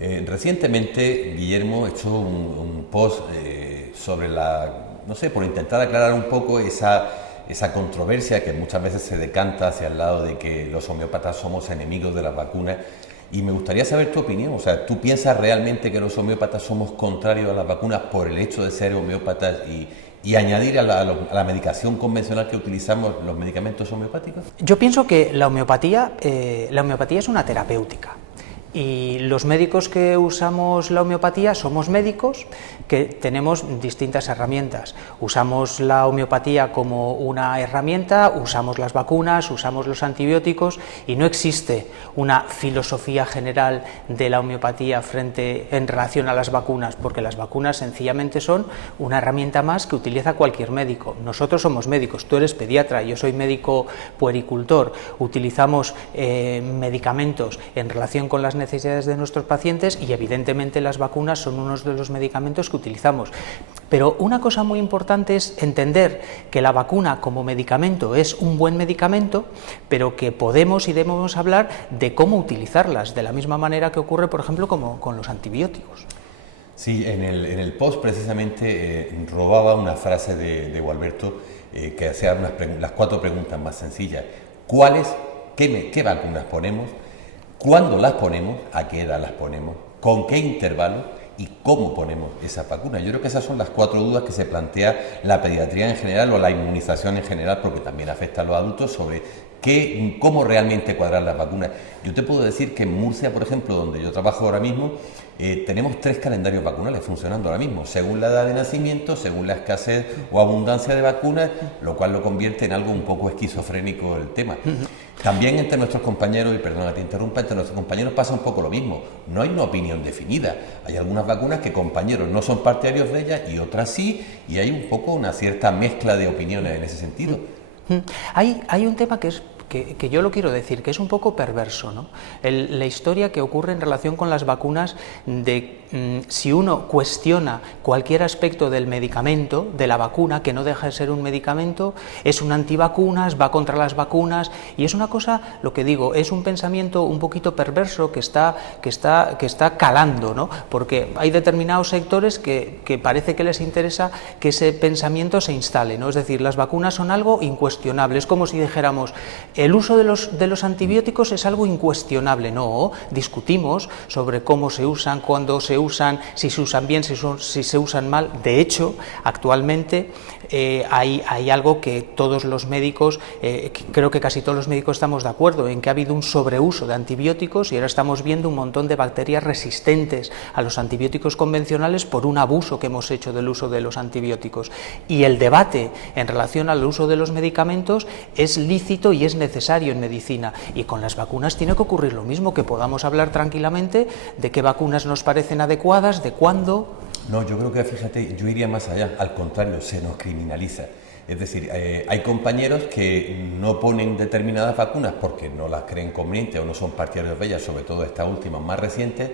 Recientemente, Guillermo echó un post sobre no sé, por intentar aclarar un poco esa controversia que muchas veces se decanta hacia el lado de que los homeópatas somos enemigos de las vacunas. Y me gustaría saber tu opinión. O sea, ¿tú piensas realmente que los homeópatas somos contrarios a las vacunas por el hecho de ser homeópatas y añadir a la medicación convencional que utilizamos los medicamentos homeopáticos? Yo pienso que la homeopatía es una terapéutica. Y los médicos que usamos la homeopatía somos médicos que tenemos distintas herramientas. Usamos la homeopatía como una herramienta, usamos las vacunas, usamos los antibióticos y no existe una filosofía general de la homeopatía en relación a las vacunas, porque las vacunas sencillamente son una herramienta más que utiliza cualquier médico. Nosotros somos médicos, tú eres pediatra, yo soy médico puericultor, utilizamos medicamentos en relación con las necesidades de nuestros pacientes y evidentemente las vacunas son uno de los medicamentos que utilizamos. Pero una cosa muy importante es entender que la vacuna como medicamento es un buen medicamento, pero que podemos y debemos hablar de cómo utilizarlas, de la misma manera que ocurre, por ejemplo, como con los antibióticos. Sí, en el post precisamente robaba una frase de Gualberto que hacía las 4 preguntas más sencillas. ¿Cuáles, qué vacunas ponemos? ¿Cuándo las ponemos? ¿A qué edad las ponemos? ¿Con qué intervalo? ¿Y cómo ponemos esa vacuna? Yo creo que esas son las 4 dudas que se plantea la pediatría en general o la inmunización en general, porque también afecta a los adultos, sobre cómo realmente cuadrar las vacunas. Yo te puedo decir que en Murcia, por ejemplo, donde yo trabajo ahora mismo, tenemos 3 calendarios vacunales funcionando ahora mismo, según la edad de nacimiento, según la escasez o abundancia de vacunas, lo cual lo convierte en algo un poco esquizofrénico el tema. También entre nuestros compañeros, y perdona que te interrumpa, entre nuestros compañeros pasa un poco lo mismo. No hay una opinión definida. Hay algunas vacunas que compañeros no son partidarios de ellas y otras sí, y hay un poco una cierta mezcla de opiniones en ese sentido. Hay un tema que yo lo quiero decir, que es un poco perverso, ¿no? La historia que ocurre en relación con las vacunas, de si uno cuestiona cualquier aspecto del medicamento, de la vacuna, que no deja de ser un medicamento, es un antivacunas, va contra las vacunas, y es una cosa, lo que digo, es un pensamiento un poquito perverso que está calando, ¿no? Porque hay determinados sectores que parece que les interesa que ese pensamiento se instale, ¿no? Es decir, las vacunas son algo incuestionable, es como si dijéramos, el uso de los antibióticos es algo incuestionable. No, discutimos sobre cómo se usan, cuándo se usan, si se usan bien, si se usan mal. De hecho, actualmente hay algo que todos los médicos, creo que casi todos los médicos estamos de acuerdo, en que ha habido un sobreuso de antibióticos y ahora estamos viendo un montón de bacterias resistentes a los antibióticos convencionales por un abuso que hemos hecho del uso de los antibióticos. Y el debate en relación al uso de los medicamentos es lícito y es necesario en medicina, y con las vacunas tiene que ocurrir lo mismo, que podamos hablar tranquilamente de qué vacunas nos parecen adecuadas, de cuándo. No, yo creo que, fíjate, yo iría más allá, al contrario, se nos criminaliza. Es decir, hay compañeros que no ponen determinadas vacunas porque no las creen convenientes o no son partidarios de ellas, sobre todo estas últimas más recientes,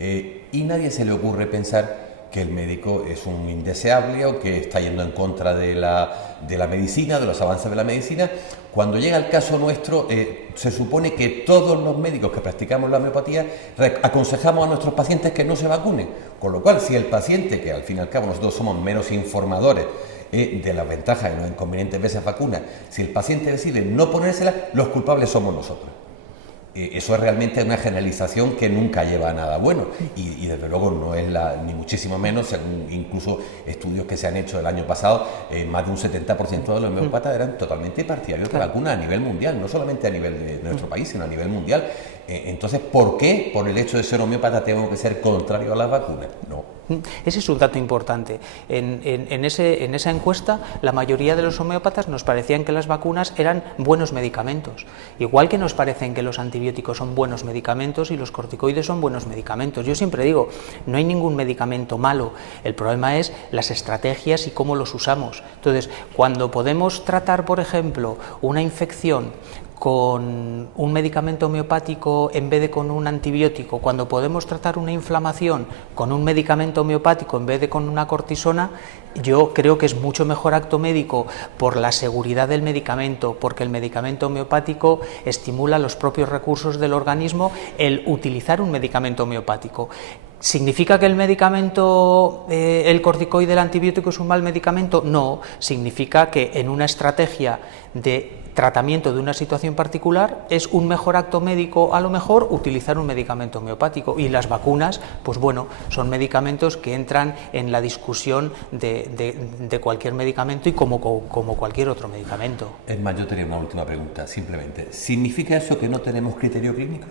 y nadie se le ocurre pensar que el médico es un indeseable o que está yendo en contra de la medicina, de los avances de la medicina. Cuando llega el caso nuestro, se supone que todos los médicos que practicamos la homeopatía aconsejamos a nuestros pacientes que no se vacunen, con lo cual si el paciente, que al fin y al cabo nosotros somos meros informadores de las ventajas y los inconvenientes de esas vacunas, si el paciente decide no ponérsela, los culpables somos nosotros. Eso es realmente una generalización que nunca lleva a nada bueno y desde luego no es ni muchísimo menos, según incluso estudios que se han hecho el año pasado, más de un 70% de los homeópatas eran totalmente partidarios de la vacuna a nivel mundial, no solamente a nivel de nuestro país, sino a nivel mundial. Entonces, ¿por qué por el hecho de ser homeópata tengo que ser contrario a las vacunas? No. Ese es un dato importante. En esa encuesta, la mayoría de los homeópatas nos parecían que las vacunas eran buenos medicamentos, igual que nos parecen que los antibióticos son buenos medicamentos y los corticoides son buenos medicamentos. Yo siempre digo, no hay ningún medicamento malo, el problema es las estrategias y cómo los usamos. Entonces, cuando podemos tratar, por ejemplo, una infección con un medicamento homeopático en vez de con un antibiótico, cuando podemos tratar una inflamación con un medicamento homeopático en vez de con una cortisona, yo creo que es mucho mejor acto médico por la seguridad del medicamento, porque el medicamento homeopático estimula los propios recursos del organismo, el utilizar un medicamento homeopático. ¿Significa que el medicamento, el corticoide, el antibiótico es un mal medicamento? No, significa que en una estrategia de tratamiento de una situación particular es un mejor acto médico a lo mejor utilizar un medicamento homeopático, y las vacunas, pues bueno, son medicamentos que entran en la discusión de cualquier medicamento y como cualquier otro medicamento. Es más, yo tenía una última pregunta, simplemente, ¿significa eso que no tenemos criterio clínico?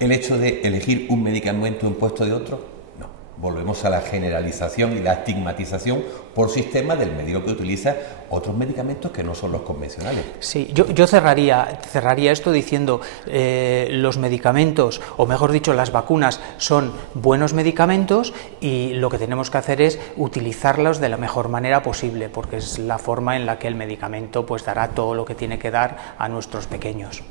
¿El hecho de elegir un medicamento en puesto de otro? No. Volvemos a la generalización y la estigmatización por sistema del médico que utiliza otros medicamentos que no son los convencionales. Sí, yo cerraría esto diciendo los medicamentos, o mejor dicho, las vacunas son buenos medicamentos y lo que tenemos que hacer es utilizarlos de la mejor manera posible, porque es la forma en la que el medicamento pues dará todo lo que tiene que dar a nuestros pequeños.